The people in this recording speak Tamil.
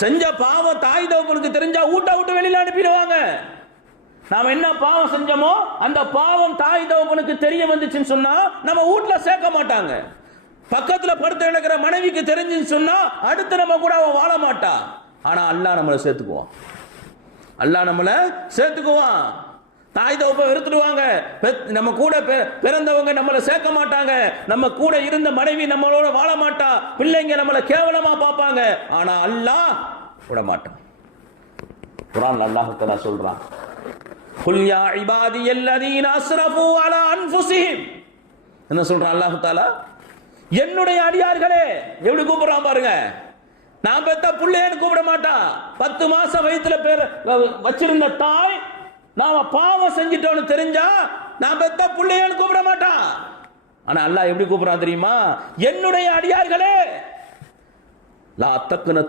செஞ்ச பாவம் தாய் தகப்பனுக்கு தெரிஞ்சா ஊட்ட விட்டு வெளியில அனுப்பிடுவாங்க. நாம என்ன பாவம் செஞ்சோமோ அந்த பாவம் தாய் தகப்பனுக்கு தெரிய வந்துச்சுன்னு சொன்னா நம்ம வீட்ல சேர்க்க மாட்டாங்க. பக்கத்தில் படுத்து நடக்கிற மனைவிக்கு தெரிஞ்சுன்னு சொன்னா அடுத்து நம்ம கூட அவன் வாழ மாட்டா. ஆனா அல்லாஹ் நம்மளை சேர்த்துக்குவான். அல்லாஹ் நம்மளை சேர்த்துக்குவான். தாய் தவப்பை வெறுத்துடுவாங்க. பெத்- நம்ம கூட பெ- பிறந்தவங்க நம்மளை சேர்க்க மாட்டாங்க. நம்ம கூட இருந்த மனைவி நம்மளோட வாழ மாட்டா. பிள்ளைங்க நம்மளை கேவலமா பார்ப்பாங்க. ஆனா அல்லாஹ் விட மாட்டான் குரான் அல்லாஹ் சொல்றான். குல் யா இபாதியல்லதீன அஸ்ரஃபு அலா அன்ஃபுஸிஹிம். என்ன சொல்றான் அல்லாஹ் என்னுடைய அடியார்களே எப்படி கூப்பிடுறான் பாருங்க. நான் பெத்த புள்ளையன்னு கூப்பிட மாட்டான் பத்து மாசம் வயித்துல பேர் வச்சிருந்த தாய் நாம பாவம் செஞ்சிட்டோம்னு தெரிஞ்சா நான் பெத்த பிள்ளையன்னு கூப்பிட மாட்டான். ஆனா அல்லாஹ் எப்படி கூப்பிடறான் தெரியுமா? என்னுடைய அடியார்களே லா தக்குனத்து